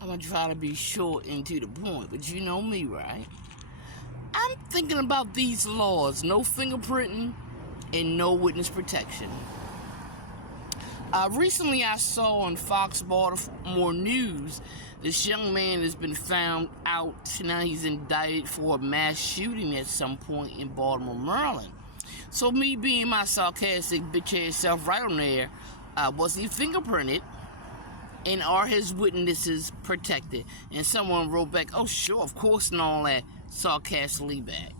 I'm going to try to be short and to the point, but you know me, right? I'm thinking about these laws, no fingerprinting and no witness protection. Recently I saw on Fox Baltimore News, this young man has been found out. Now he's indicted for a mass shooting at some point in Baltimore, Maryland. So me being my sarcastic bitch-ass self right on there, was he fingerprinted? And are his witnesses protected? And someone wrote back, oh sure, of course, and all that, sarcastically back.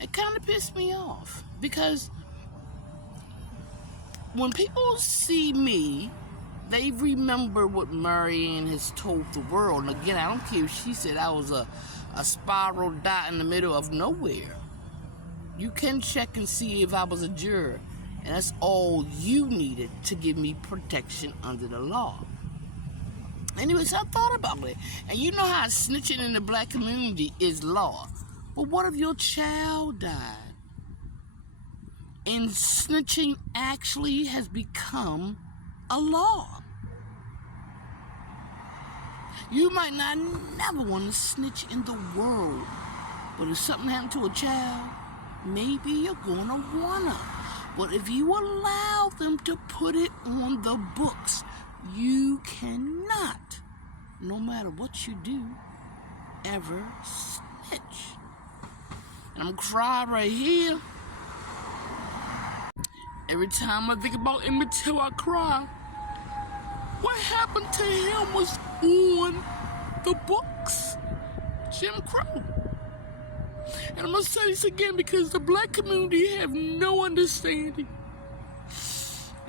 It kind of pissed me off, because when people see me, they remember what Marianne has told the world. And again, I don't care if she said I was a spiral dot in the middle of nowhere. You can check and see if I was a juror, and that's all you needed to give me protection under the law. Anyways, I thought about it. And you know how snitching in the black community is law. But what if your child died? And snitching actually has become a law. You might not never want to snitch in the world. But if something happened to a child, maybe you're gonna wanna. But if you allow them to put it on the books, you cannot, no matter what you do, ever snitch. And I'm crying right here. Every time I think about Emmett Till, I cry. What happened to him was on the books. Jim Crow. And I'm going to say this again because the black community have no understanding.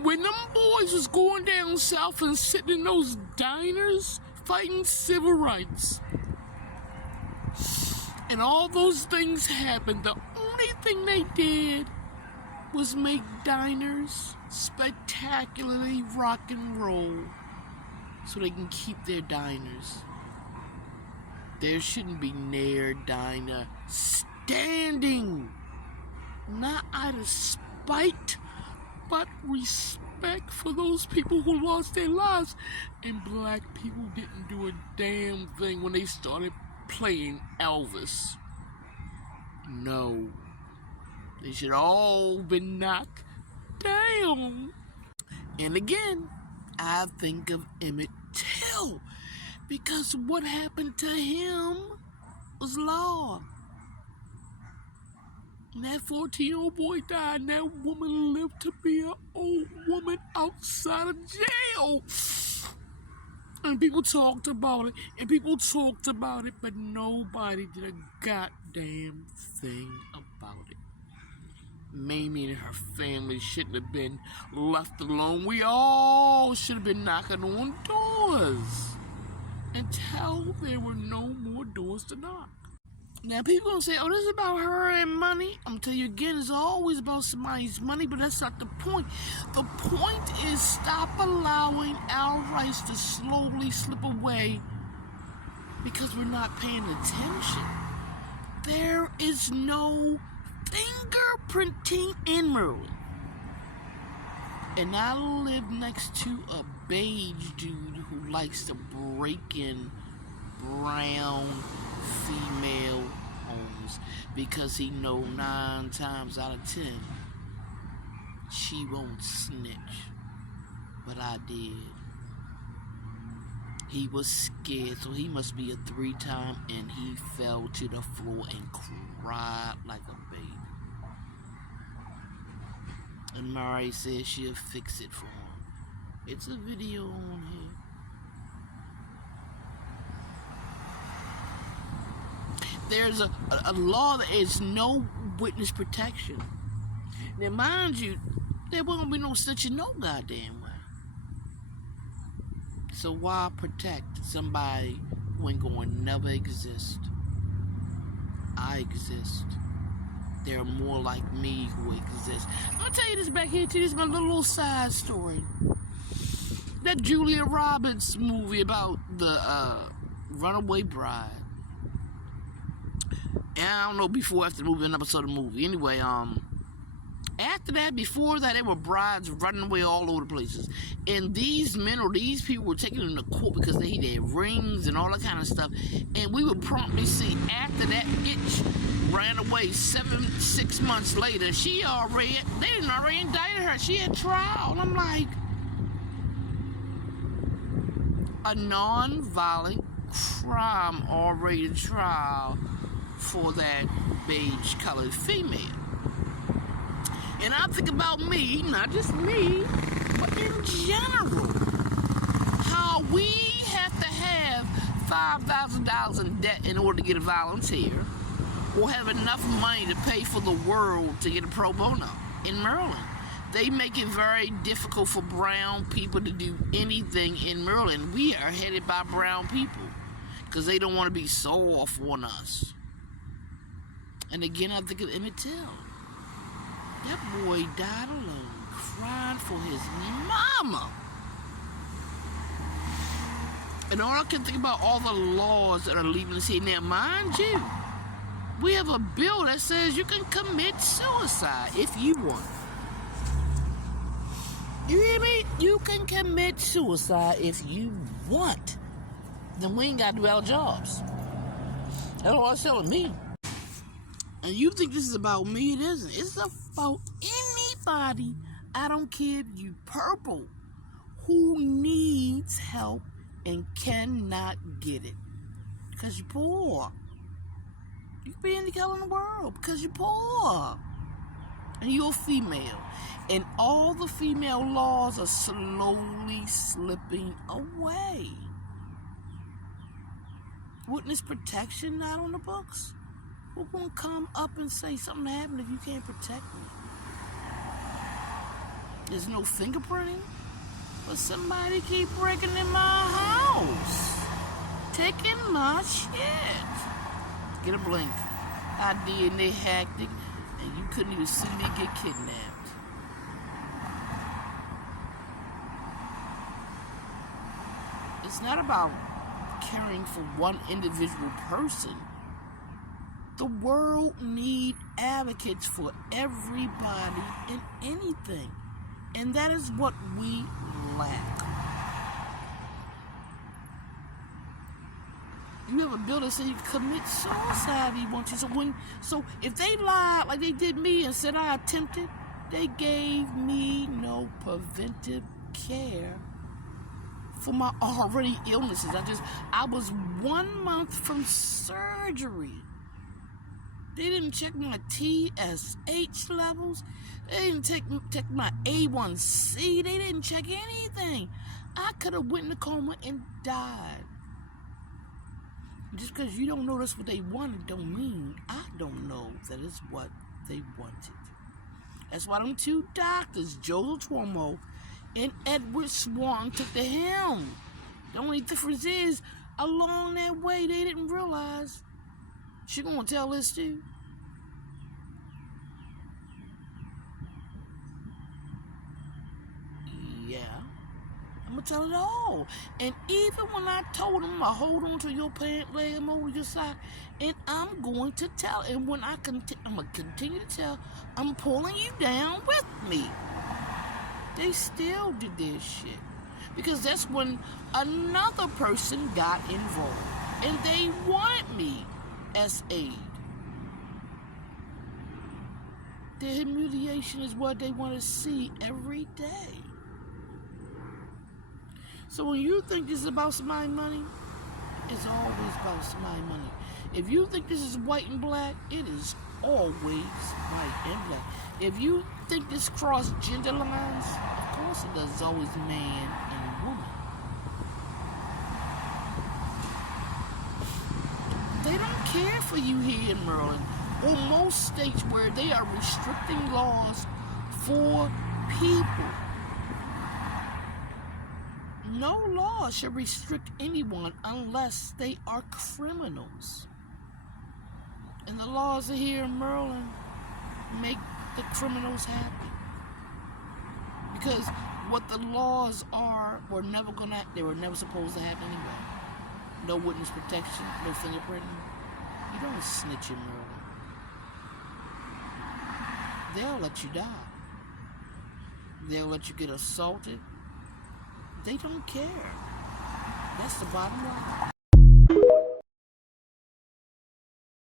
When them boys was going down south and sitting in those diners fighting civil rights, and all those things happened, the only thing they did was make diners spectacularly rock and roll so they can keep their diners. There shouldn't be near diner standing, not out of spite, but respect for those people who lost their lives. And black people didn't do a damn thing when they started playing Elvis. No. They should all been knocked down. And again, I think of Emmett Till, because what happened to him was law. And that 14-year-old boy died, and that woman lived to be an old woman outside of jail. And people talked about it, but nobody did a goddamn thing about it. Mamie and her family shouldn't have been left alone. We all should have been knocking on doors until there were no more doors to knock. Now, people gonna say, oh, this is about her and money. I'm gonna tell you again, it's always about somebody's money, but that's not the point. The point is stop allowing our rights to slowly slip away because we're not paying attention. There is no fingerprinting in Maryland. And I live next to a beige dude who likes to break in brown female homes because he know 9 times out of 10 she won't snitch. But I did. He was scared, so he must be a 3-time, and he fell to the floor and cried like a baby. And Mari said she'll fix it for him. It's a video on here. There's a law that is no witness protection. Now, mind you, there won't be no snitching no goddamn way. So why protect somebody who ain't going to never exist? I exist. There are more like me who exist. I'm going to tell you this back here, too. This is my little side story. That Julia Roberts movie about the runaway bride. And I don't know before or after the movie, an episode of the movie. Anyway, After that, before that, there were brides running away all over the places. And these men or these people were taking them to court because they had rings and all that kind of stuff. And we would promptly see after that bitch ran away 6 months later, they didn't already indicted her. She had trial. And I'm like, a non-violent crime already trial for that beige-colored female. And I think about me, not just me, but in general, how we have to have $5,000 in debt in order to get a volunteer, or have enough money to pay for the world to get a pro bono. In Maryland, they make it very difficult for brown people to do anything in Maryland. We are headed by brown people because they don't want to be soft on us. And again, I think of Emmett Till. That boy died alone, crying for his mama. And all I can think about all the laws that are leaving us here. Now, mind you, we have a bill that says you can commit suicide if you want. You hear me? You can commit suicide if you want. Then we ain't got to do our jobs. That's all it's telling me. And you think this is about me? It isn't. It's about anybody, I don't care if you purple, who needs help and cannot get it. Because you're poor. You can be any color in the world because you're poor. And you're female. And all the female laws are slowly slipping away. Witness protection not on the books. Who's going to come up and say something happened if you can't protect me? There's no fingerprinting, but somebody keep breaking in my house, taking my shit. Get a blink. I DNA hacked it, and you couldn't even see me get kidnapped. It's not about caring for one individual person. The world needs advocates for everybody and anything. And that is what we lack. You have a bill that says you can commit suicide if you want to. So if they lied like they did me and said I attempted, they gave me no preventive care for my already illnesses. I was 1 month from surgery. They didn't check my TSH levels. They didn't check my A1C. They didn't check anything. I could have went in a coma and died. Just because you don't know that's what they wanted don't mean I don't know that is what they wanted. That's why them two doctors, Joseph Cuomo and Edward Swan, took the helm. The only difference is, along that way, they didn't realize she gonna tell this too. Yeah, I'm gonna tell it all. And even when I told him, I hold on to your pant leg, I'm over your side, and I'm going to tell. And when I'm gonna continue to tell, I'm pulling you down with me. They still did their shit because that's when another person got involved, and they wanted me as aid. The humiliation is what they want to see every day. So when you think this is about somebody's money, it's always about somebody's money. If you think this is white and black, it is always white and black. If you think this cross gender lines, of course it does. It's always man and woman. They don't care for you here in Maryland or most states where they are restricting laws for people. No law should restrict anyone unless they are criminals. And the laws here in Maryland make the criminals happy. Because what the laws are they were never supposed to happen anyway. No witness protection, no fingerprinting. You don't snitch in Maryland. They'll let you die. They'll let you get assaulted. They don't care. That's the bottom line.